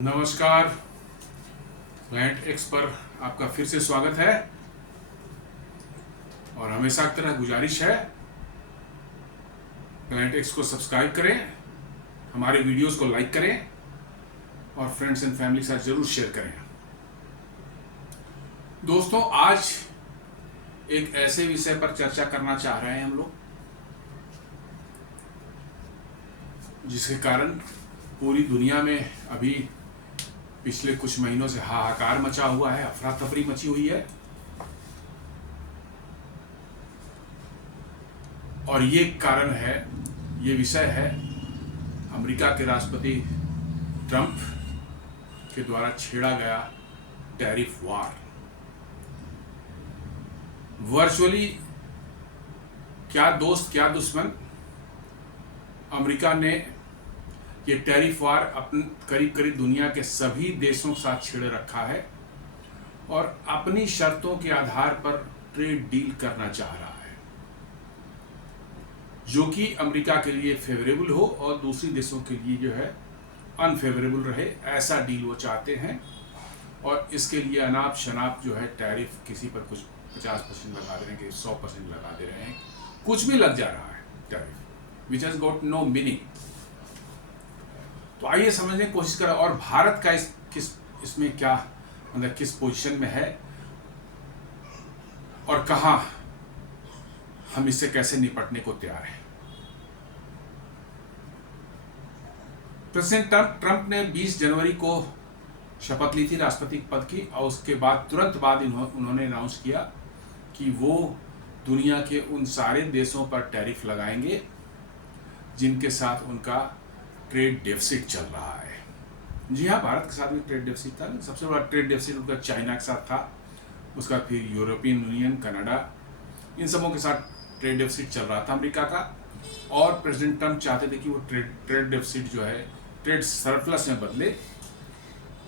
नमस्कार। Plant x पर आपका फिर से स्वागत है और हमेशा की तरह गुजारिश है प्लांट एक्स को सब्सक्राइब करें, हमारे वीडियोस को लाइक करें और फ्रेंड्स एंड फैमिली के साथ जरूर शेयर करें। दोस्तों, आज एक ऐसे विषय पर चर्चा करना चाह रहे हैं हम लोग जिसके कारण पूरी दुनिया में अभी पिछले कुछ महीनों से हाहाकार मचा हुआ है, अफरा तफरी मची हुई है। और ये कारण है, ये विषय है अमेरिका के राष्ट्रपति ट्रंप के द्वारा छेड़ा गया टैरिफ वार। वर्चुअली क्या दोस्त क्या दुश्मन, अमेरिका ने ये टैरिफ वार अपने करीब करीब दुनिया के सभी देशों के साथ छेड़ रखा है और अपनी शर्तों के आधार पर ट्रेड डील करना चाह रहा है जो कि अमेरिका के लिए फेवरेबल हो और दूसरी देशों के लिए जो है अनफेवरेबल रहे, ऐसा डील वो चाहते हैं। और इसके लिए अनाप शनाप जो है टैरिफ किसी पर कुछ 50% लगा दे रहे हैं, 100% लगा दे रहे हैं, कुछ भी लग जा रहा है tariff which has got no meaning. तो आइए समझने की कोशिश करें और भारत का इसमें क्या मतलब किस पोजीशन में है और कहां हम इससे कैसे निपटने को तैयार हैं। प्रेसिडेंट ट्रंप ने 20 जनवरी को शपथ ली थी राष्ट्रपति पद की और उसके बाद तुरंत बाद उन्होंने अनाउंस किया कि वो दुनिया के उन सारे देशों पर टैरिफ लगाएंगे जिनके साथ उनका ट्रेड डेफिसिट चल रहा है। जी हाँ, भारत के साथ भी ट्रेड डेफिसिट था। सबसे बड़ा ट्रेड डेफिसिट उनका चाइना के साथ था, उसका फिर यूरोपियन यूनियन, कनाडा, इन सबों के साथ ट्रेड डेफिसिट चल रहा था अमेरिका का। और प्रेसिडेंट ट्रंप चाहते थे कि वो ट्रेड डेफिसिट जो है ट्रेड सरप्लस में बदले,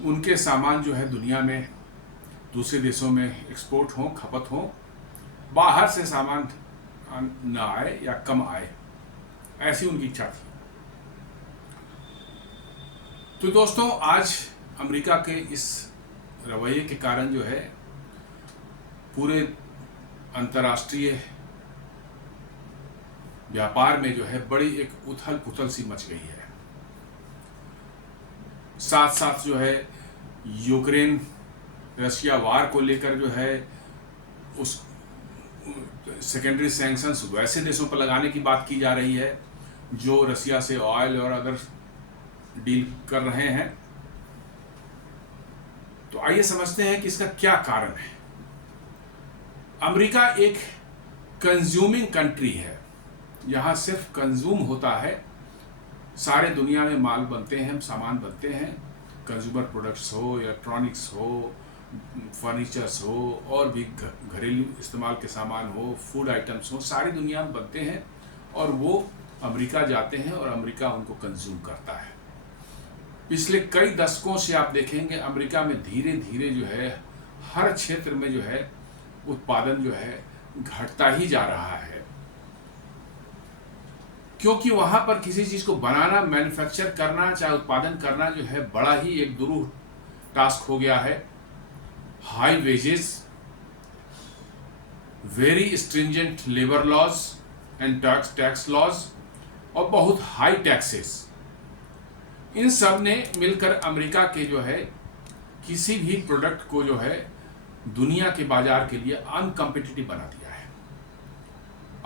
उनके सामान जो है दुनिया में दूसरे देशों में एक्सपोर्ट हो, खपत हो, बाहर से सामान न आए या कम आए, ऐसी उनकी इच्छा थी। तो दोस्तों, आज अमेरिका के इस रवैये के कारण जो है पूरे अंतर्राष्ट्रीय व्यापार में जो है बड़ी एक उथल पुथल सी मच गई है। साथ साथ जो है यूक्रेन रशिया वार को लेकर जो है उस सेकेंडरी सैंक्शंस वैसे देशों पर लगाने की बात की जा रही है जो रशिया से ऑयल और अदर डील कर रहे हैं। तो आइए समझते हैं कि इसका क्या कारण है। अमेरिका एक कंज्यूमिंग कंट्री है, यहां सिर्फ कंज्यूम होता है, सारे दुनिया में माल बनते हैं, सामान बनते हैं, कंज्यूमर प्रोडक्ट्स हो, इलेक्ट्रॉनिक्स हो, फर्नीचर्स हो और भी घरेलू इस्तेमाल के सामान हो, फूड आइटम्स हो, सारी दुनिया में बनते हैं और वो अमेरिका जाते हैं और अमेरिका उनको कंज्यूम करता है। पिछले कई दशकों से आप देखेंगे अमेरिका में धीरे धीरे जो है हर क्षेत्र में जो है उत्पादन जो है घटता ही जा रहा है, क्योंकि वहां पर किसी चीज को बनाना, मैन्युफैक्चर करना, चाहे उत्पादन करना जो है बड़ा ही एक दुरूह टास्क हो गया है। High wages, very stringent labour laws and tax laws और बहुत हाई टैक्सेस, इन सब ने मिलकर अमेरिका के जो है किसी भी प्रोडक्ट को जो है दुनिया के बाजार के लिए अनकम्पिटिटिव बना दिया है।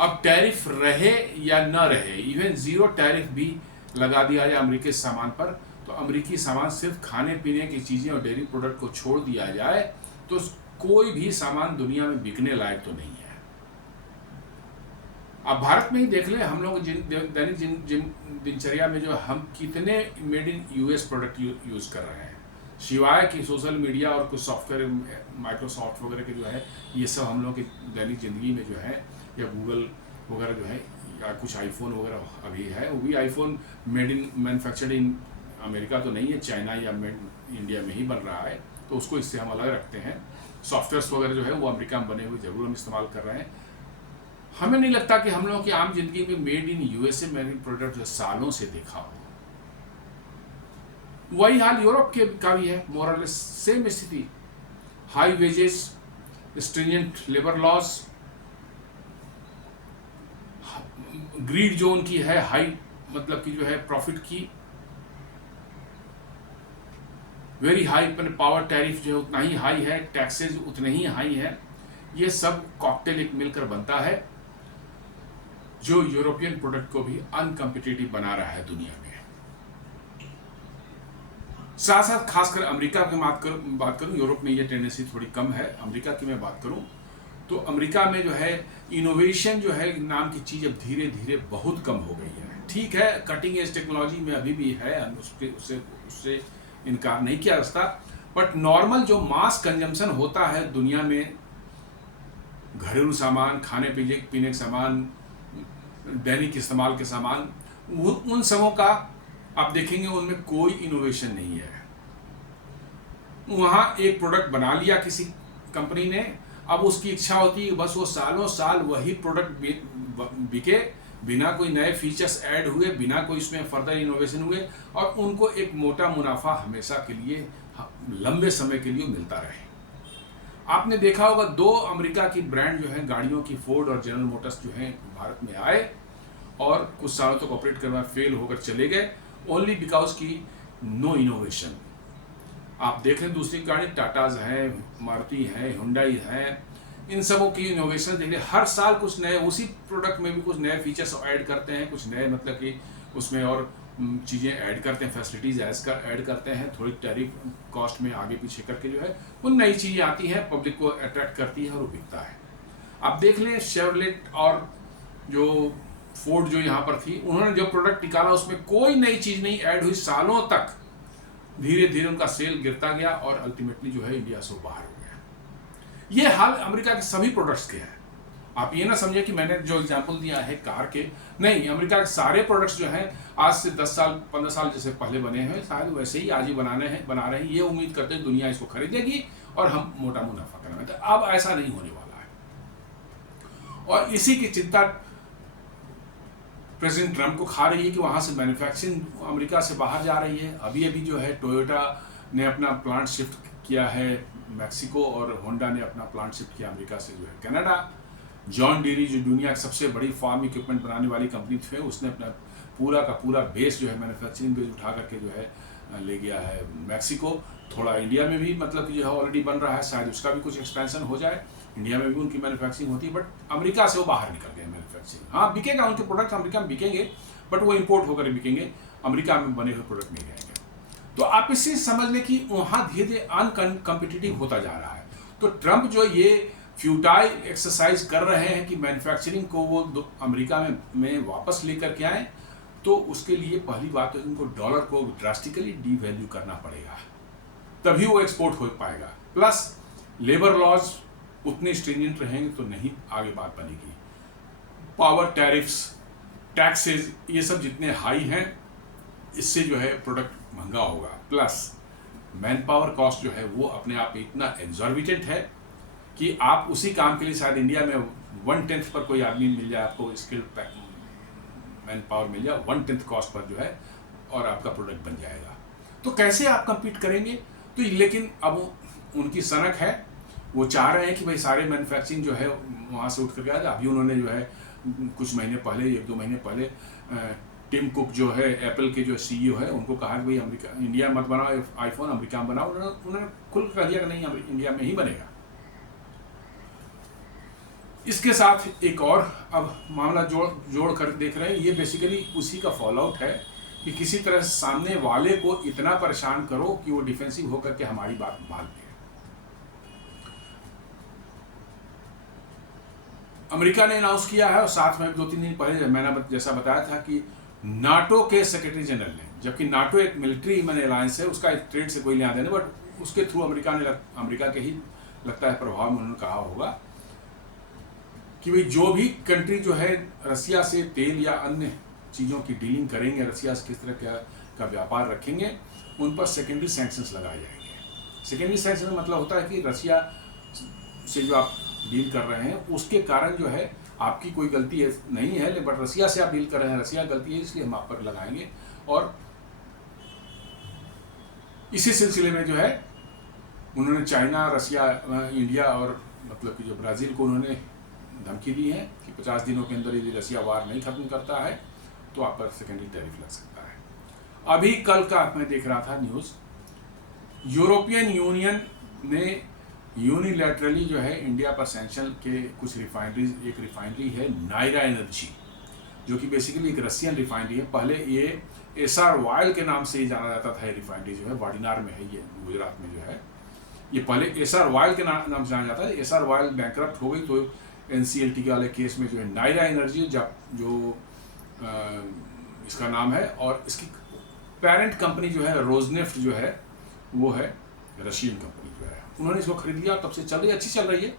अब टैरिफ रहे या न रहे, इवन जीरो टैरिफ भी लगा दिया जाए अमेरिकी सामान पर, तो अमेरिकी सामान सिर्फ खाने पीने की चीजें और डेयरी प्रोडक्ट को छोड़ दिया जाए तो कोई भी सामान दुनिया में बिकने लायक तो नहीं है। अब भारत में ही देख ले, हम लोग दैनिक दिनचर्या में जो हम कितने made in US product use कर रहे हैं, सिवाय कि सोशल मीडिया और कुछ सॉफ्टवेयर माइक्रोसॉफ्ट वगैरह के जो है ये सब हम लोग की दैनिक जिंदगी में जो है, या गूगल वगैरह जो है, या कुछ आईफोन वगैरह अभी है, वो भी iPhone made in manufactured in America तो नहीं है, चाइना या मेड इंडिया में ही बन रहा है, तो उसको इससे हम अलग रखते हैं। सॉफ्टवेयर्स वगैरह जो है वो अमेरिका में बने हुए जरूर हम इस्तेमाल कर रहे हैं। हमें नहीं लगता कि हम लोगों की आम जिंदगी में made in USA made in product सालों से देखा हो। वही हाल यूरोप के का भी है, मोर और लेस सेम स्थिति। High wages, stringent labour laws, greed जो उनकी है हाई, मतलब कि जो है प्रॉफिट की वेरी हाई, पावर टैरिफ जो है उतना ही हाई है, टैक्सेस उतने ही हाई है। ये सब कॉकटेल एक मिलकर बनता है जो यूरोपियन प्रोडक्ट को भी अनकम्पिटिटिव बना रहा है दुनिया में। साथ साथ खासकर अमेरिका की बात करूं, यूरोप में ये टेंडेंसी थोड़ी कम है। अमेरिका की मैं बात करूं तो अमेरिका में जो है इनोवेशन जो है नाम की चीज़ अब धीरे धीरे बहुत कम हो गई है। ठीक है, कटिंग एज टेक्नोलॉजी में अभी भी है, उससे इनकार नहीं किया जा सकता, बट नॉर्मल जो मास कंजम्पशन होता है दुनिया में, घरेलू सामान, खाने पीने के सामान, दैनिक इस्तेमाल के सामान, उन सबों का आप देखेंगे उनमें कोई इनोवेशन नहीं है। वहाँ एक प्रोडक्ट बना लिया किसी कंपनी ने, अब उसकी इच्छा होती है बस वो सालों साल वही प्रोडक्ट बिके, बिना कोई नए फीचर्स ऐड हुए, बिना कोई इसमें फर्दर इनोवेशन हुए, और उनको एक मोटा मुनाफा हमेशा के लिए, लंबे समय के लिए मिलता रहे। आपने देखा होगा 2 अमेरिका की ब्रांड जो है गाड़ियों की, फोर्ड और जनरल मोटर्स जो है भारत में आए और कुछ सालों तक ऑपरेट करना फेल होकर चले गए, ओनली बिकॉज की नो इनोवेशन। आप देखें दूसरी गाड़ी टाटाज है, मारुति है, हुंडई है, इन सबों की इनोवेशन देखिए, हर साल कुछ नए, उसी प्रोडक्ट में भी कुछ नए फीचर्स ऐड करते हैं, कुछ नए मतलब कि उसमें और चीज़ें ऐड करते हैं, फैसिलिटीज ऐड करते हैं, थोड़ी टैरिफ कॉस्ट में आगे पीछे करके जो है वो नई चीज़ें आती हैं, पब्लिक को अट्रैक्ट करती है और वो बिकता है। आप देख लें शेवरलेट और जो फोर्ड जो यहाँ पर थी, उन्होंने जो प्रोडक्ट निकाला उसमें कोई नई चीज़ नहीं ऐड हुई, सालों तक धीरे धीरे उनका सेल गिरता गया और अल्टीमेटली जो है इंडिया से बाहर हो गया। ये हाल अमेरिका के सभी प्रोडक्ट्स के हैं। आप ये ना समझे कि मैंने जो एग्जांपल दिया है कार के, नहीं, अमेरिका के सारे प्रोडक्ट्स जो हैं आज से 10 साल 15 साल जैसे पहले बने हैं, शायद वैसे ही आज ही बना रहे हैं। ये उम्मीद करते हैं दुनिया इसको खरीदेगी और हम मोटा मुनाफा करेंगे, तो अब ऐसा नहीं होने वाला है। और इसी की चिंता प्रेसिडेंट ट्रंप को खा रही है कि वहाँ से मैन्युफैक्चरिंग अमेरिका से बाहर जा रही है। अभी जो है टोयोटा ने अपना प्लांट शिफ्ट किया है मैक्सिको, और होंडा ने अपना प्लांट शिफ्ट किया अमेरिका से जो है कनाडा। जॉन डीरी जो दुनिया की सबसे बड़ी फार्म इक्विपमेंट बनाने वाली कंपनी थी, उसने अपना पूरा का पूरा बेस जो है मैन्युफैक्चरिंग बेस उठा करके जो है ले गया है मैक्सिको। थोड़ा इंडिया में भी मतलब कि जो है ऑलरेडी बन रहा है, शायद उसका भी कुछ एक्सपेंशन हो जाए, इंडिया में भी उनकी मैन्युफैक्चरिंग होती है, बट अमेरिका से वो बाहर निकल गए मैन्युफैक्चरिंग। हाँ, बिकेगा, उनके प्रोडक्ट अमेरिका में बिकेंगे, बट वो इंपोर्ट होकर बिकेंगे, अमेरिका में बने हुए प्रोडक्ट नहीं रहेंगे। तो आप इससे समझ लें कि वहाँ धीरे धीरे अनकम्पिटिटिव होता जा रहा है। तो ट्रंप जो ये फ्यूटाइल एक्सरसाइज कर रहे हैं कि मैन्युफैक्चरिंग को वो अमेरिका में वापस लेकर के आए, तो उसके लिए पहली बात तो इनको डॉलर को ड्रास्टिकली डीवैल्यू करना पड़ेगा, तभी वो एक्सपोर्ट हो पाएगा। प्लस लेबर लॉज उतने स्ट्रिंजेंट रहेंगे तो नहीं आगे बात बनेगी। पावर टैरिफ्स, टैक्सेस, ये सब जितने हाई हैं, इससे जो है प्रोडक्ट महंगा होगा। प्लस मैन पावर कॉस्ट जो है वो अपने आप में इतना एग्जॉर्बिटेंट है कि आप उसी काम के लिए शायद इंडिया में 1/10 पर कोई आदमी मिल जाए, आपको स्किल्ड मैन पावर मिल जाए 1/10 कॉस्ट पर जो है, और आपका प्रोडक्ट बन जाएगा। तो कैसे आप compete करेंगे? तो लेकिन अब उनकी सनक है, वो चाह रहे हैं कि भाई सारे मैन्युफैक्चरिंग जो है वहाँ से उठ कर गया। अभी उन्होंने जो है कुछ महीने पहले, 1-2 महीने पहले, टिम कुक जो है एप्पल के जो CEO है, उनको कहा कि भाई अमेरिका, इंडिया मत बनाओ आईफोन, अमेरिका में बनाओ। उन्होंने खुल कर दिया कि नहीं, इंडिया में ही बनेगा। इसके साथ एक और अब मामला जोड़ कर देख रहे हैं, ये बेसिकली उसी का फॉलोआउट है कि किसी तरह सामने वाले को इतना परेशान करो कि वो डिफेंसिव होकर के हमारी बात मान ले। अमेरिका ने अनाउंस किया है, और साथ में 2-3 दिन पहले मैंने जैसा बताया था कि नाटो के सेक्रेटरी जनरल ने, जबकि नाटो एक मिलिट्री अलायंस है, उसका ट्रेड से कोई लेना देना, बट उसके थ्रू अमेरिका के ही लगता है प्रभाव में उन्होंने कहा होगा कि भाई जो भी कंट्री जो है रसिया से तेल या अन्य चीज़ों की डीलिंग करेंगे, रसिया से किस तरह का व्यापार रखेंगे, उन पर सेकेंडरी सैंक्शंस लगाए जाएंगे। सेकेंडरी सैंक्शन का मतलब होता है कि रसिया से जो आप डील कर रहे हैं उसके कारण जो है आपकी कोई गलती है नहीं है, बट रसिया से आप डील कर रहे हैं, रसिया गलती है, इसलिए हम आप पर लगाएंगे। और इसी सिलसिले में जो है उन्होंने चाइना, रसिया, इंडिया और मतलब कि जो ब्राज़ील को उन्होंने धमकी दी है कि 50 दिनों के अंदर यदि रसिया वार नहीं खत्म करता है तो आप पर सेकेंडरी टैरिफ लग सकता है। अभी कल का मैं देख रहा था न्यूज़, यूरोपियन यूनियन ने यूनिलैटरली जो है इंडिया पर सैंक्शन के कुछ रिफाइनरीज, एक रिफाइनरी है नायरा एनर्जी जो कि बेसिकली एक रशियन रिफाइनरी है। पहले ये एसआर वाइल के नाम से ही जाना जाता था। ये रिफाइनरी जो है वाडिनार में है, ये गुजरात में जो है। ये पहले एसआर वाइल के नाम से जाना जाता है। एसआर वाइल बैंकरप्ट हो गई तो एनसीएलटी के वाले केस में जो है नायरा एनर्जी जो इसका नाम है, और इसकी पेरेंट कंपनी जो है रोजनेफ्ट जो है वो है रशियन कंपनी जो है। उन्होंने इसको खरीद लिया, तब से चल रही है, अच्छी चल रही है।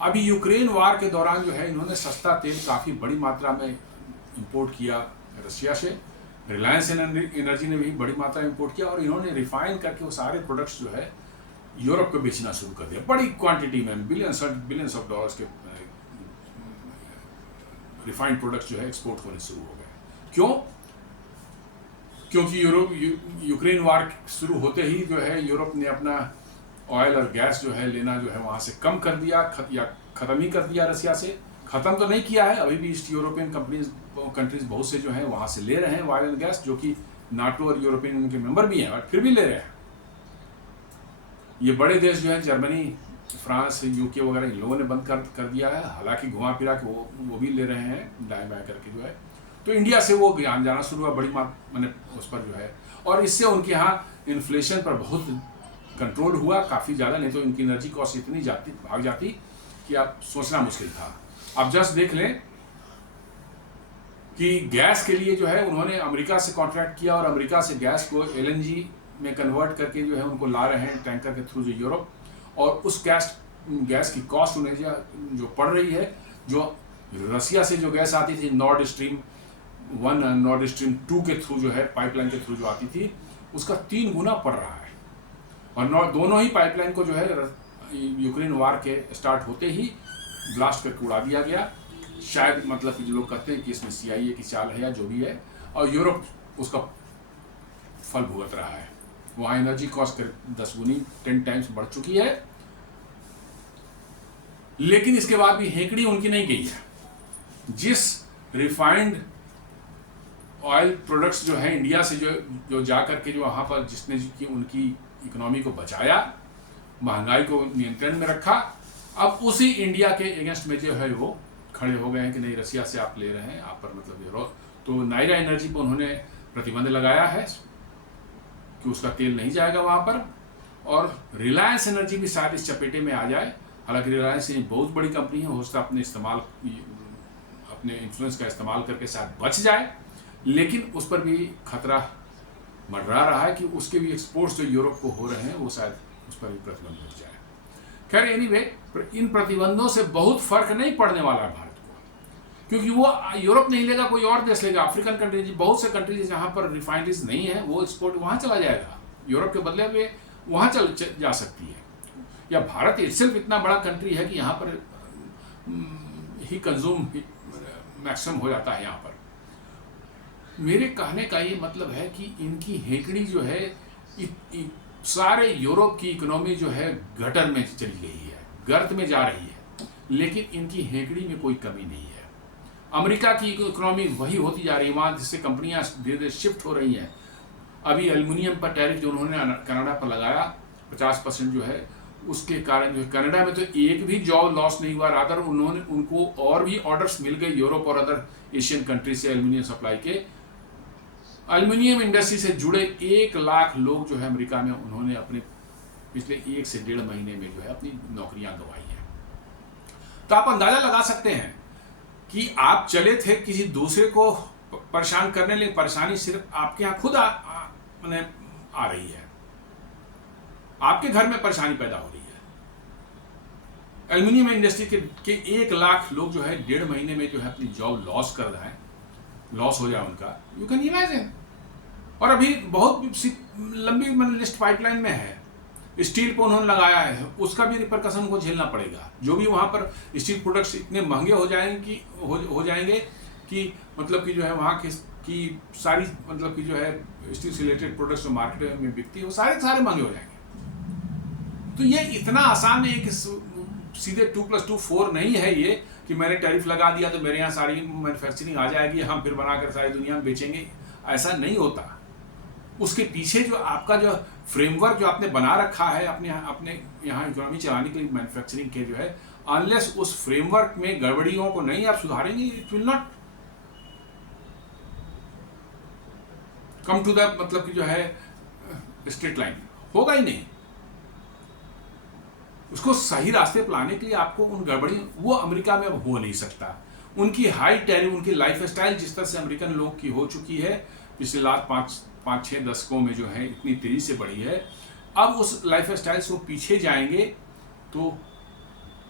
अभी यूक्रेन वार के दौरान जो है इन्होंने सस्ता तेल काफ़ी बड़ी मात्रा में इंपोर्ट किया रशिया से। रिलायंस एनर्जी ने भी बड़ी मात्रा में इंपोर्ट किया और इन्होंने रिफाइन करके वो सारे प्रोडक्ट्स जो है यूरोप को बेचना शुरू कर दिया बड़ी क्वांटिटी में। बिलियंस ऑफ डॉलर्स के रिफाइंड प्रोडक्ट्स जो है एक्सपोर्ट होने शुरू हो गए। क्यों? क्योंकि यूक्रेन वार शुरू होते ही जो है यूरोप ने अपना ऑयल और गैस जो है लेना जो है वहाँ से कम कर दिया, या ख़त्म ही कर दिया रसिया से। ख़त्म तो नहीं किया है, अभी भी ईस्ट यूरोपियन कंट्रीज बहुत से जो है वहाँ से ले रहे हैं ऑयल एंड गैस, जो कि नाटो और यूरोपियन यूनियन के मेंबर भी हैं, और फिर भी ले रहे हैं। ये बड़े देश जो है जर्मनी, फ्रांस, यूके वगैरह, इन लोगों ने बंद कर दिया है। हालांकि घुमा फिरा के वो भी ले रहे हैं दाएँ बाएँ करके जो है। तो इंडिया से वो ज्ञान जाना शुरू हुआ बड़ी मैंने उस पर जो है, और इससे उनके यहाँ इन्फ्लेशन पर बहुत कंट्रोल हुआ काफ़ी ज़्यादा। नहीं तो इनकी एनर्जी कॉस्ट इतनी भाग जाती कि आप सोचना मुश्किल था। आप जस्ट देख लें कि गैस के लिए जो है उन्होंने अमेरिका से कॉन्ट्रैक्ट किया और अमेरिका से गैस को एलएनजी में कन्वर्ट करके जो है उनको ला रहे हैं टैंकर के थ्रू जो यूरोप, और उस गैस की कॉस्ट उन्हें जो पड़ रही है, जो रसिया से जो गैस आती थी नॉर्ड स्ट्रीम 1 नॉर्ड स्ट्रीम 2 के थ्रू जो है पाइपलाइन के थ्रू जो आती थी, उसका 3 गुना पड़ रहा है। और दोनों ही पाइपलाइन को जो है यूक्रेन वार के स्टार्ट होते ही ब्लास्ट करके उड़ा दिया गया। शायद मतलब कि जो लोग कहते हैं कि इसमें CIA की चाल है या जो भी है, और यूरोप उसका फल भुगत रहा है। वहाँ एनर्जी कॉस्ट कर 10 गुनी 10 टाइम्स बढ़ चुकी है, लेकिन इसके बाद भी हेकड़ी उनकी नहीं गई है। जिस रिफाइंड ऑयल प्रोडक्ट्स जो है इंडिया से जो जा करके जो वहाँ पर जिसने की उनकी इकोनॉमी को बचाया, महंगाई को नियंत्रण में रखा, अब उसी इंडिया के अगेंस्ट में जो है वो खड़े हो गए हैं कि नहीं रसिया से आप ले रहे हैं, आप पर मतलब ये तो नायरा एनर्जी पर उन्होंने प्रतिबंध लगाया है कि उसका तेल नहीं जाएगा वहाँ पर। और रिलायंस एनर्जी भी शायद इस चपेटे में आ जाए। हालांकि रिलायंस एक बहुत बड़ी कंपनी है, हो सकता है अपने इन्फ्लुएंस का इस्तेमाल करके शायद बच जाए, लेकिन उस पर भी खतरा मंडरा रहा है कि उसके भी एक्सपोर्ट्स जो यूरोप को हो रहे हैं वो शायद उस पर भी प्रतिबंध लग जाए। खैर एनीवे, इन प्रतिबंधों से बहुत फर्क नहीं पड़ने वाला है भारत को, क्योंकि वो यूरोप नहीं लेगा, कोई और देश लेगा। अफ्रीकन कंट्रीज, बहुत से कंट्रीज जहाँ पर रिफाइनरीज नहीं है, वो एक्सपोर्ट वहाँ चला जाएगा, यूरोप के बदले में वहाँ जा सकती है। या भारत इटसेल्फ इतना बड़ा कंट्री है कि यहाँ पर ही कंज्यूम मैक्सिमम हो जाता है यहाँ पर। मेरे कहने का ये मतलब है कि इनकी हेकड़ी जो है सारे यूरोप की इकोनॉमी जो है गटर में चली गई है, गर्त में जा रही है, लेकिन इनकी हेकड़ी में कोई कमी नहीं है। अमेरिका की इकोनॉमी वही होती जा रही है, वहाँ जिससे कंपनियाँ धीरे धीरे शिफ्ट हो रही हैं। अभी एल्युमिनियम पर टैरिफ जो उन्होंने कनाडा पर लगाया 50% जो है, उसके कारण जो कनाडा में तो एक भी जॉब लॉस नहीं हुआ, रादर उनको और भी ऑर्डर्स मिल गए यूरोप और अदर एशियन कंट्री से एल्युमिनियम सप्लाई के। एल्युमिनियम इंडस्ट्री से जुड़े 1 लाख लोग जो है अमेरिका में उन्होंने अपने पिछले 1 से 1.5 महीने में जो है अपनी नौकरियां गंवाई हैं। तो आप अंदाजा लगा सकते हैं कि आप चले थे किसी दूसरे को परेशान करने, लेकिन परेशानी सिर्फ आपके यहाँ खुद आ रही है, आपके घर में परेशानी पैदा हो रही है। एल्युमिनियम इंडस्ट्री के 1 लाख लोग जो है 1.5 महीने में जो है अपनी जॉब लॉस कर रहे हैं, लॉस हो जाए उनका, यू कैन इमेजिन। और अभी बहुत लंबी लिस्ट पाइपलाइन में है। स्टील पर उन्होंने लगाया है, उसका भी रिपरकशन को झेलना पड़ेगा। जो भी वहाँ पर स्टील प्रोडक्ट्स इतने महंगे हो जाएंगे कि मतलब कि जो है वहाँ के कि सारी मतलब कि जो है स्टील से रिलेटेड प्रोडक्ट्स जो मार्केट में बिकती है वो सारे सारे महंगे हो जाएंगे। तो ये इतना आसान है कि सीधे 2+2 4 नहीं है ये कि मैंने टैरिफ लगा दिया तो मेरे यहाँ सारी मैन्युफैक्चरिंग आ जाएगी, हम फिर बनाकर सारी दुनिया में बेचेंगे। ऐसा नहीं होता। उसके पीछे जो आपका जो फ्रेमवर्क जो आपने बना रखा है अपने यहाँ इकोनॉमी चलाने के लिए मैन्युफैक्चरिंग के जो है, अनलेस उस फ्रेमवर्क में गड़बड़ियों को नहीं आप सुधारेंगे, it will not come to the मतलब कि जो है स्ट्रेट लाइन, होगा ही नहीं। उसको सही रास्ते पर लाने के लिए आपको उन गड़बड़ी, वो अमेरिका में अब हो नहीं सकता। उनकी हाई टैरिफ, उनकी लाइफ स्टाइल जिस तरह से अमेरिकन लोग की हो चुकी है पिछले लास्ट 5-6 दशकों में जो है इतनी तेजी से बढ़ी है, अब उस लाइफ स्टाइल से वो पीछे जाएंगे तो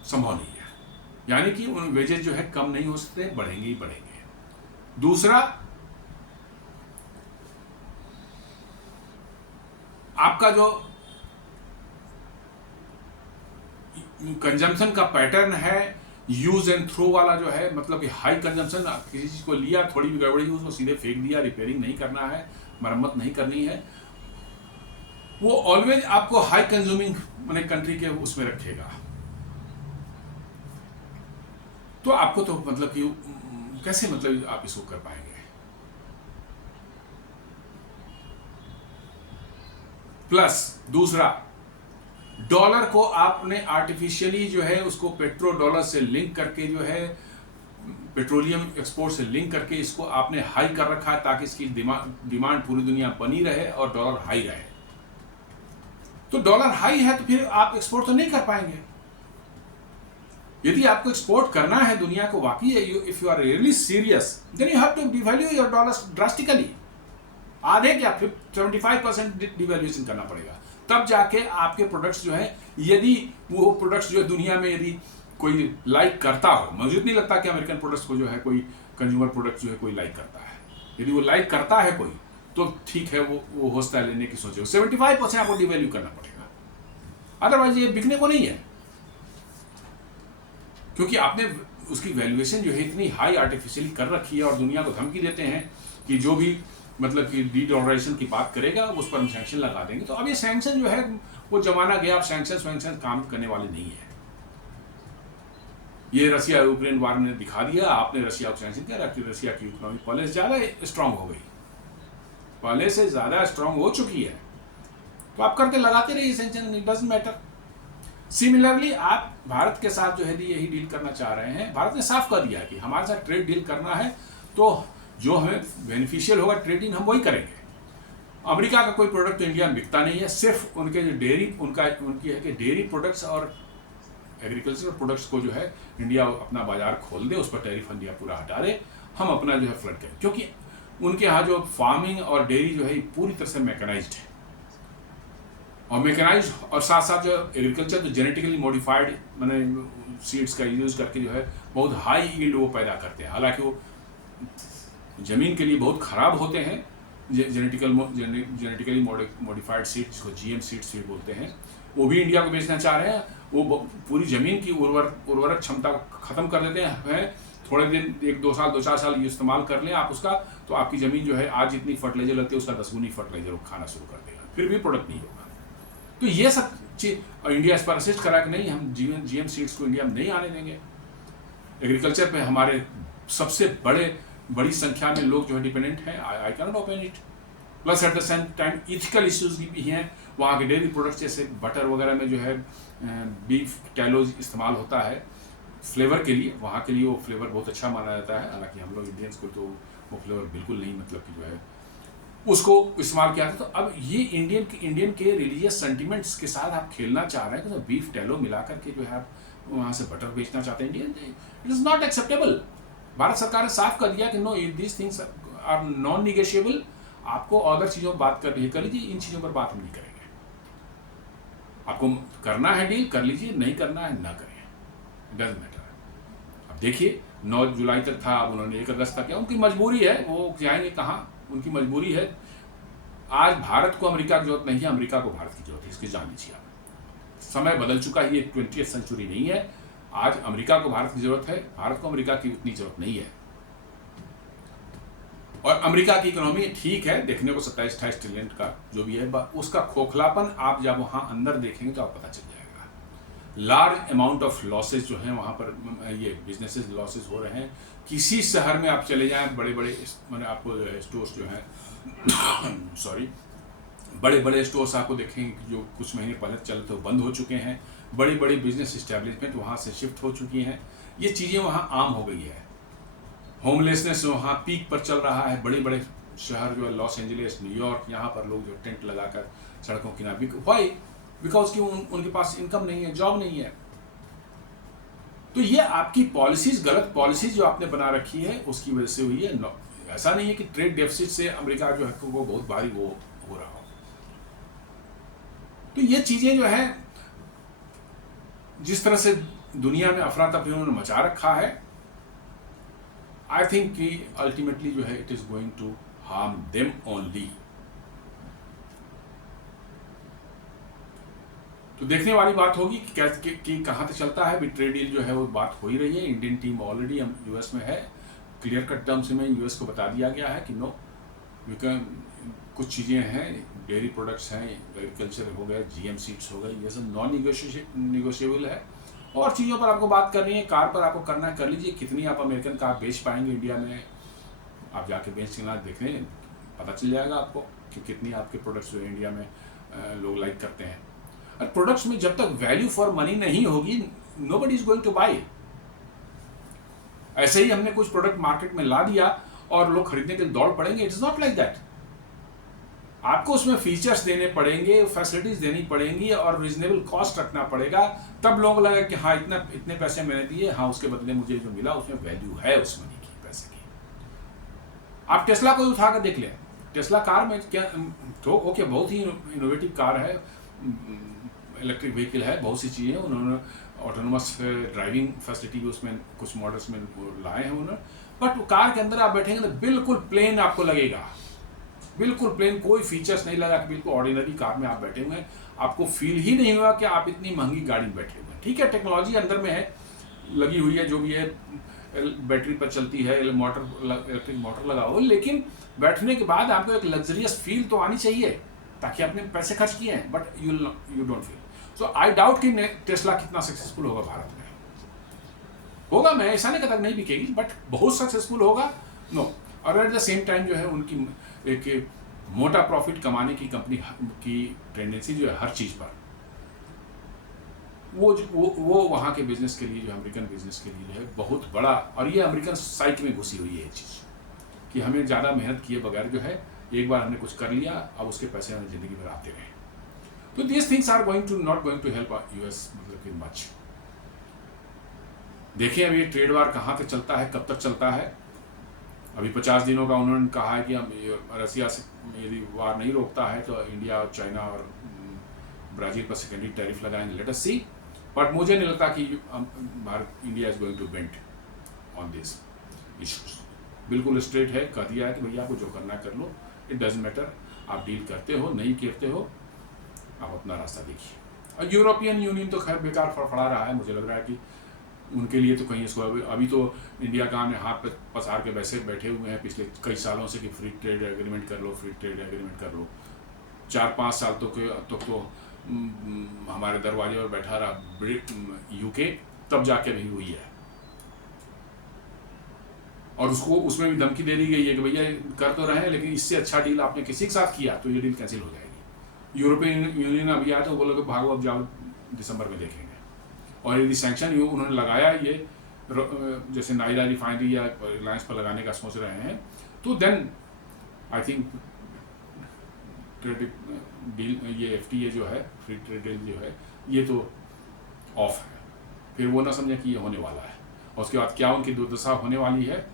संभव नहीं है। यानी कि उन वेजेस जो है कम नहीं हो सकते, बढ़ेंगे ही बढ़ेंगे। दूसरा, आपका जो कंजम्पशन का पैटर्न है, यूज एंड थ्रो वाला जो है, मतलब कि हाई कंजम्पशन, किसी चीज को लिया, थोड़ी भी गड़बड़ी हुई उसको सीधे फेंक दिया, रिपेयरिंग नहीं करना है, मरम्मत नहीं करनी है, वो ऑलवेज आपको हाई कंज्यूमिंग मैंने कंट्री के उसमें रखेगा। तो आपको तो मतलब कि कैसे मतलब आप इसको कर पाएंगे। प्लस दूसरा, डॉलर को आपने आर्टिफिशियली जो है उसको पेट्रो डॉलर से लिंक करके जो है पेट्रोलियम एक्सपोर्ट से लिंक करके इसको आपने हाई कर रखा है ताकि इसकी डिमांड पूरी दुनिया बनी रहे और डॉलर हाई रहे। तो डॉलर हाई है तो फिर आप एक्सपोर्ट तो नहीं कर पाएंगे। यदि आपको एक्सपोर्ट करना है दुनिया को वाकई, if you are really serious, then you have to devalue your dollar drastically. आधे क्या, 75% डिवैल्यूएशन करना पड़ेगा, तब जाके आपके प्रोडक्ट्स जो है, यदि वो प्रोडक्ट्स जो है दुनिया में यदि कोई लाइक करता हो, मुझे नहीं लगता कि अमेरिकन प्रोडक्ट्स को जो है कोई कंज्यूमर प्रोडक्ट जो है कोई लाइक करता है। यदि वो लाइक करता है कोई तो ठीक है, वो होता लेने की सोचे। 75% आपको डिवैल्यू करना पड़ेगा, अदरवाइज ये बिकने को नहीं है। क्योंकि आपने उसकी वैल्यूएशन जो है इतनी हाई आर्टिफिशियली कर रखी है और दुनिया को धमकी देते हैं कि जो भी मतलब कि डी-डॉलराइजेशन की बात करेगा उस पर हम सैंक्शन लगा देंगे। तो अब ये सैंक्शन जो है वो जमाना गया, अब सैंक्शन काम करने वाले नहीं है। ये रसिया यूक्रेन वार ने दिखा दिया, आपने रसिया को सैंक्शन किया कि रसिया की इकोनॉमी पहले से ज़्यादा स्ट्रांग हो गई, पहले से ज़्यादा स्ट्रांग हो चुकी है। तो आप करके लगाते रहिए sanction, it doesn't matter. Similarly आप भारत के साथ जो है यही डील करना चाह रहे हैं। भारत ने साफ कर दिया कि हमारे साथ ट्रेड डील करना है तो जो हमें बेनिफिशियल होगा ट्रेड डील हम वही करेंगे। अमेरिका का कोई प्रोडक्ट तो इंडिया में बिकता नहीं है, सिर्फ उनके जो डेयरी उनकी है कि डेयरी प्रोडक्ट्स और एग्रीकल्चर प्रोडक्ट्स को जो है इंडिया अपना बाजार खोल दे, उस पर टैरिफ इंडिया पूरा हटा दे, हम अपना जो है फ्लड करें। क्योंकि उनके यहाँ जो फार्मिंग और डेयरी जो है पूरी तरह से मैकेनाइज्ड है, और मैकेनाइज और साथ साथ जो एग्रीकल्चर जो जेनेटिकली मॉडिफाइड मैंने सीड्स का यूज़ करके जो है बहुत हाई यील्ड वो पैदा करते हैं। हालांकि वो ज़मीन के लिए बहुत ख़राब होते हैं, जेनेटिकली मॉडिफाइड सीड्स, जिसको जीएम सीड्स भी बोलते हैं, वो भी इंडिया को बेचना चाह रहे हैं। वो पूरी ज़मीन की उर्वरक क्षमता ख़त्म कर देते हैं। थोड़े दिन 1-2 साल 2-4 साल इस्तेमाल कर लें आप उसका, तो आपकी ज़मीन जो है आज जितनी फर्टिलाइजर लगती है उसका 10 गुनी फर्टिलाइजर खाना शुरू कर देगा, फिर भी प्रोडक्ट नहीं होगा। तो ये सब चीज़ और इंडिया इस पर असिस्ट करा कि नहीं, हम जीएम सीड्स को इंडिया में नहीं आने देंगे। एग्रीकल्चर पे हमारे सबसे बड़ी संख्या में लोग जो है डिपेंडेंट हैं, I can not open it. Plus at the same time ethical issues भी हैं। वहाँ के डेयरी प्रोडक्ट्स जैसे बटर वगैरह में जो है बीफ टैलोज इस्तेमाल होता है फ्लेवर के लिए, वहाँ के लिए वो फ्लेवर बहुत अच्छा माना जाता है। हालांकि हम लोग इंडियंस को तो वो फ्लेवर बिल्कुल नहीं, मतलब कि जो है उसको इस्तेमाल किया था। तो अब ये इंडियन के रिलीजियस सेंटिमेंट्स के साथ आप खेलना चाह रहे हैं कि तो बीफ टैलो मिला करके जो है आप वहाँ से बटर बेचना चाहते हैं Indian, it is not acceptable. Bharat सरकार ने साफ कर दिया कि no, these things are non negotiable. आपको अदर चीज़ों पर बात कर लीजिए, इन चीज़ों पर बात हम नहीं करेंगे। आपको करना है डील कर लीजिए, नहीं करना है ना करें, डजंट मैटर। अब देखिए 9 जुलाई तक था, अब उन्होंने 1 अगस्त तक किया, उनकी मजबूरी है, वो जाएंगे कहाँ, उनकी मजबूरी है। आज भारत को अमेरिका की जरूरत नहीं है, अमेरिका को भारत की जरूरत है, इसकी जान लीजिए आप। समय बदल चुका है, ये 20वीं सेंचुरी नहीं है। आज अमेरिका को भारत की जरूरत है, भारत को अमेरिका की उतनी जरूरत नहीं है। और अमेरिका की इकोनॉमी ठीक है, देखने को 27-28 ट्रिलियन का जो भी है, उसका खोखलापन आप जब वहाँ अंदर देखेंगे तो आप पता चल जाएगा। लार्ज अमाउंट ऑफ लॉसेज जो हैं वहाँ पर, ये बिजनेसेस लॉसेज हो रहे हैं। किसी शहर में आप चले जाएं, बड़े बड़े मैंने आपको स्टोर्स जो हैं सॉरी, बड़े बड़े स्टोर्स आपको देखेंगे कि जो कुछ महीने पहले चले थे वो बंद हो चुके हैं। बड़ी बड़ी बिजनेस इस्टेब्लिशमेंट वहाँ से शिफ्ट हो चुकी हैं। ये चीज़ें वहाँ आम हो गई है। होमलेसनेस वहाँ पीक पर चल रहा है। बड़े बड़े शहर जो है, लॉस एंजलिस, न्यूयॉर्क, यहाँ पर लोग जो टेंट लगाकर सड़कों किनारे, वाई बिकॉज कि उनके पास इनकम नहीं है, जॉब नहीं है। तो ये आपकी पॉलिसीज, गलत पॉलिसीज जो आपने बना रखी है उसकी वजह से हुई है। ऐसा नहीं है कि ट्रेड डेफिसिट से अमेरिका जो है वो बहुत भारी वो हो रहा हो। तो ये चीजें जो है, जिस तरह से दुनिया में अफरा तफरी उन्होंने मचा रखा है, आई थिंक कि अल्टीमेटली जो है it is going to harm them only. तो देखने वाली बात होगी कि कहाँ तक चलता है। ट्रेड डील जो है वो बात हो ही रही है। इंडियन टीम ऑलरेडी यूएस में है। क्लियर कट टर्म्स में यूएस को बता दिया गया है कि नो, यू कैन, कुछ चीज़ें हैं, डेयरी प्रोडक्ट्स हैं, एग्रीकल्चर हो गए, जीएम सीड्स हो गए, ये सब नॉन निगोशिएबल है। और चीज़ों पर आपको बात करनी है, कार पर आपको करना है, कर लीजिए। कितनी आप अमेरिकन कार बेच पाएंगे इंडिया में, आप जाके बेंच के देखने पता चल जाएगा आपको कि कितनी आपके प्रोडक्ट्स जो इंडिया में लोग लाइक करते हैं। और प्रोडक्ट्स में जब तक वैल्यू फॉर मनी नहीं होगी, nobody is going two by. ऐसे ही हमने कुछ प्रोडक्ट मार्केट में ला दिया और लोग खरीदने के लिए दौड़ पड़ेंगे, it is not like that. आपको उसमें फीचर्स देने पड़ेंगे, फैसिलिटीज देनी पड़ेंगी और रीजनेबल कॉस्ट रखना पड़ेगा, तब लोग लगे कि हाँ इतने पैसे मैंने दिए, हाँ उसके बदले मुझे जो मिला उसमें वैल्यू है उस मनी की, पैसे की। आप टेस्ला को उठा कर देख लें, टेस्ला कार में क्या तो ओके, बहुत ही इनोवेटिव कार है, इलेक्ट्रिक व्हीकल है, बहुत सी चीज़ें उन्होंने ऑटोनोमस ड्राइविंग फैसिलिटी भी उसमें कुछ मॉडल्स में लाए हैं उन्होंने। बट कार के अंदर आप बैठेंगे तो बिल्कुल प्लेन आपको लगेगा, बिल्कुल प्लेन, कोई फीचर्स नहीं लगा कि बिल्कुल ऑर्डिनरी कार में आप बैठे हुए हैं। आपको फील ही नहीं हुआ कि आप इतनी महंगी गाड़ी में बैठे हुए हैं। ठीक है, टेक्नोलॉजी अंदर में है, लगी हुई है, जो भी है बैटरी पर चलती है, इलेक्ट्रिक मोटर लगा हो, लेकिन बैठने के बाद आपको एक लग्जरियस फील तो आनी चाहिए ताकि आपने पैसे खर्च किए हैं, but you don't feel. So I doubt कि टेस्ला कितना सक्सेसफुल होगा भारत में। होगा, मैं ऐसा नहीं कहता नहीं बिकेगी, बट बहुत सक्सेसफुल होगा नो। और एट द सेम टाइम जो है उनकी एक मोटा प्रॉफिट कमाने की कंपनी की टेंडेंसी जो है हर चीज़ पर, वो वहाँ के बिजनेस के लिए, जो अमेरिकन बिजनेस के लिए जो है बहुत बड़ा, और ये अमेरिकन साइक में घुसी हुई है ये चीज़ कि हमें ज़्यादा मेहनत किए बगैर जो है एक बार हमने कुछ कर लिया, अब उसके पैसे हमें ज़िंदगी भर आते रहे। तो this things are not going to help US मतलब कि मच। देखिए अब ये ट्रेड वार कहाँ तक चलता है, कब तक चलता है। अभी 50 दिनों का उन्होंने कहा है कि हम रसिया से यदि वार नहीं रोकता है तो इंडिया और चाइना और ब्राज़ील पर सेकेंडरी टैरिफ लगाएंगे, लेट अस सी। बट मुझे नहीं लगता कि Bharat, India is going to bend on this issues. बिल्कुल स्ट्रेट है, कह दिया है कि भैया आपको जो करना कर लो, इट डजेंट मैटर, आप डील करते हो नहीं करते हो, आप अपना रास्ता देखिए। और यूरोपियन यूनियन तो खैर बेकार फड़फड़ा रहा है, मुझे लग रहा है कि उनके लिए तो कहीं इसको अभी तो इंडिया का ने हाथ पे पसार के वैसे बैठे हुए हैं पिछले कई सालों से कि फ्री ट्रेड एग्रीमेंट कर लो, फ्री ट्रेड एग्रीमेंट कर लो। 4-5 साल तो हमारे दरवाजे पर बैठा रहा यूके, तब जाके भी हुई है। और उसमें भी धमकी दे दी गई है कि भैया कर तो रहे हैं, लेकिन इससे अच्छा डील आपने किसी के साथ किया तो ये डील कैंसिल हो जाएगी। यूरोपियन यूनियन अभी आया तो बोलो कि भागो अब जाओ, दिसंबर में देखेंगे। और यदि सैंक्शन उन्होंने लगाया ये जैसे नायरा रिफाइनरी या रिलायंस पर लगाने का सोच रहे हैं, तो then I think trade deal, ये FTA जो है, फ्री ट्रेड डील जो है, ये तो ऑफ है। फिर वो ना समझें कि ये होने वाला है, और उसके बाद क्या उनकी दुर्दशा होने वाली है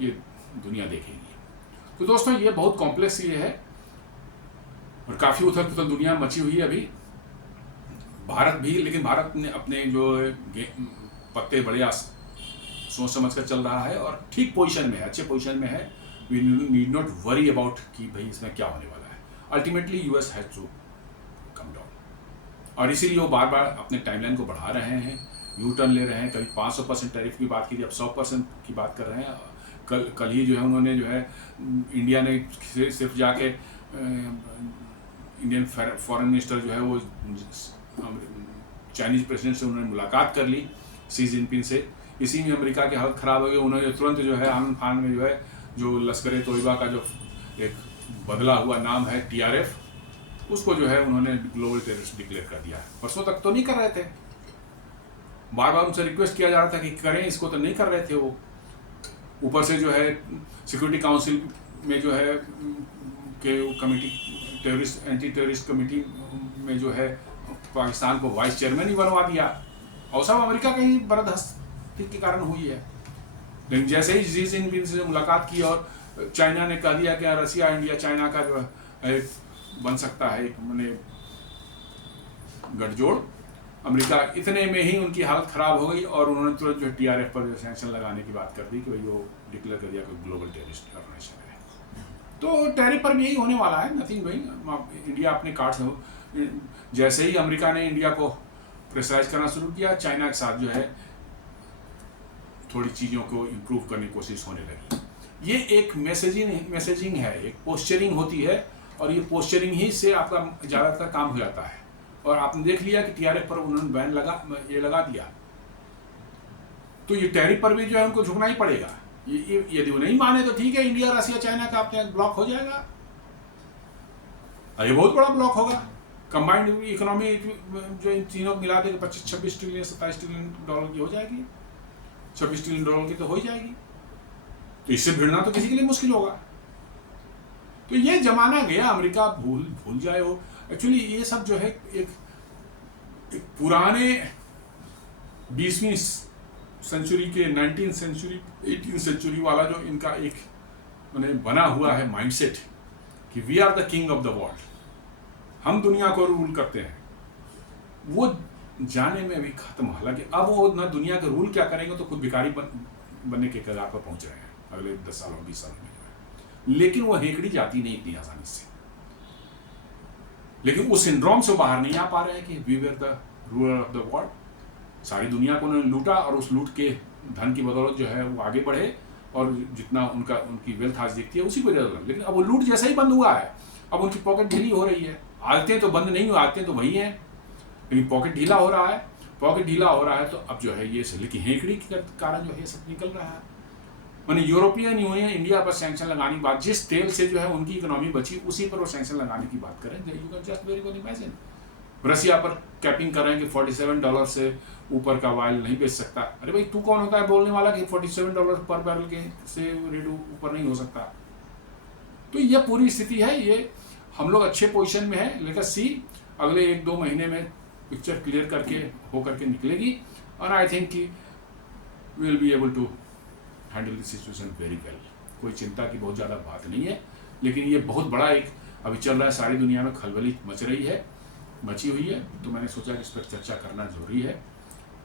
ये दुनिया देखेगी। तो दोस्तों ये बहुत कॉम्प्लेक्स ये है और काफ़ी उथल पुथल दुनिया मची हुई है अभी, भारत भी। लेकिन भारत ने अपने जो पत्ते बड़े सोच समझ कर चल रहा है और ठीक पोजीशन में है, अच्छे पोजीशन में है। We need not worry about कि भाई इसमें क्या होने वाला है। Ultimately US has to come down, और इसीलिए वो बार बार अपने टाइमलाइन को बढ़ा रहे हैं, यू टर्न ले रहे हैं। कभी 500% टैरिफ की बात की थी, अब 100% की बात कर रहे हैं। कल ही जो है उन्होंने जो है इंडिया ने सिर्फ जाके इंडियन फॉरेन मिनिस्टर जो है वो चाइनीज प्रेसिडेंट से उन्होंने मुलाकात कर ली शी जिनपिंग से। इसी में अमेरिका की हालत ख़राब हो गई। उन्होंने तुरंत जो है आनन फान में जो है जो लश्कर तोयबा का जो एक बदला हुआ नाम है TRF, उसको जो है उन्होंने ग्लोबल टेररिस्ट डिक्लेयर कर दिया। परसों तक तो नहीं कर रहे थे, बार बार उनसे रिक्वेस्ट किया जा रहा था कि करें, इसको तो नहीं कर रहे थे वो। ऊपर से जो है सिक्योरिटी काउंसिल में जो है के committee terrorist anti terrorist committee में जो है पाकिस्तान को वाइस चेयरमैन ही बनवा दिया, और सब अमेरिका के ही बरदस्ती के कारण हुई है। लेकिन जैसे ही शी जिनपिंग से मुलाकात की और चाइना ने कह दिया कि रसिया इंडिया चाइना का जो है बन सकता है एक मैंने गठजोड़, अमेरिका इतने में ही उनकी हालत ख़राब हो गई और उन्होंने तुरंत जो TRF पर जो सैंक्शन लगाने की बात कर दी कि भाई वो डिक्लेयर कर दिया कि ग्लोबल टेररिस्ट ऑर्गेनाइजेशन है। तो टैरिफ पर भी यही होने वाला है, नथिंग भाई। इंडिया अपने कार्ड से जैसे ही अमेरिका ने इंडिया को प्रेशराइज करना शुरू किया, चाइना के साथ जो है थोड़ी चीज़ों को इम्प्रूव करने की कोशिश होने लगी। ये एक मैसेजिंग है, एक पोस्चरिंग होती है, और ये पोस्चरिंग ही से आपका ज़्यादातर काम हो जाता है। और आपने देख लिया कि TRF पर उन्होंने बैन लगा दिया, तो ये टैरिफ पर भी जो है उनको झुकना ही पड़ेगा। यदि वो नहीं माने तो ठीक है, इंडिया रसिया चाइना का अपने ब्लॉक हो जाएगा, ये बहुत बड़ा ब्लॉक होगा। कंबाइंड इकोनॉमी जो इन तीनों मिला के 25-26 ट्रिलियन 27 ट्रिलियन डॉलर की हो जाएगी, 26 ट्रिलियन डॉलर की तो हो ही जाएगी। तो इससे भिड़ना तो किसी के लिए मुश्किल होगा। तो ये जमाना गया, अमेरिका भूल जाए हो। एक्चुअली ये सब जो है एक पुराने 20वीं सेंचुरी के 19th सेंचुरी 18th सेंचुरी वाला जो इनका एक मैंने बना हुआ है माइंडसेट कि we are the king of the world, हम दुनिया को रूल करते हैं, वो जाने में भी खत्म। हालांकि अब वो ना दुनिया का रूल क्या करेंगे, तो खुद भिखारी बनने के कगार पर पहुंच रहे हैं अगले 10 सालों 20 सालों में। लेकिन वो हेकड़ी जाती नहीं इतनी आसानी से, लेकिन उस सिंड्रोम से बाहर नहीं आ पा रहे हैं कि we were the ruler of the world. सारी दुनिया को उन्होंने लूटा और उस लूट के धन की बदौलत जो है वो आगे बढ़े, और जितना उनकी वेल्थ आज दिखती है उसी को ज़्यादा। लेकिन अब वो लूट जैसा ही बंद हुआ है, अब उनकी पॉकेट ढीली हो रही है। आदतें तो बंद नहीं हुई, आदतें तो वही हैं, लेकिन पॉकेट ढीला हो रहा है। पॉकेट ढीला हो रहा है तो अब जो है ये लेकिन हेकड़ी के कारण जो है सब निकल रहा है। मैंने यूरोपियन यूनियन इंडिया पर सैंक्शन लगाने की बात, जिस तेल से जो है उनकी इकोनॉमी बची उसी पर वो सैंक्शन लगाने की बात करें। You can just very well imagine, Russia पर कैपिंग कर रहे हैं कि $47 से ऊपर का ऑयल नहीं बेच सकता। अरे भाई तू कौन होता है बोलने वाला कि $47 पर बैरल के से रेट ऊपर नहीं हो सकता। तो यह पूरी स्थिति है, ये हम लोग अच्छे पोजीशन में है। लेकिन सी अगले 1-2 महीने में पिक्चर क्लियर करके निकलेगी, और आई थिंक कि we will be able to handle this situation very well. कोई चिंता की बहुत ज़्यादा बात नहीं है, लेकिन ये बहुत बड़ा एक अभी चल रहा है, सारी दुनिया में खलबली मची हुई है। तो मैंने सोचा कि इस पर चर्चा करना जरूरी है,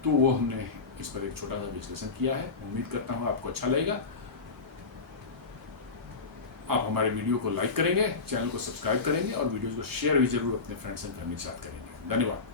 तो वो हमने इस पर एक छोटा सा विश्लेषण किया है। उम्मीद करता हूँ आपको अच्छा लगेगा। आप हमारे वीडियो को लाइक करेंगे, चैनल को सब्सक्राइब करेंगे, और वीडियो को शेयर भी जरूर अपने फ्रेंड्स एंड फैमिली के साथ करेंगे। धन्यवाद।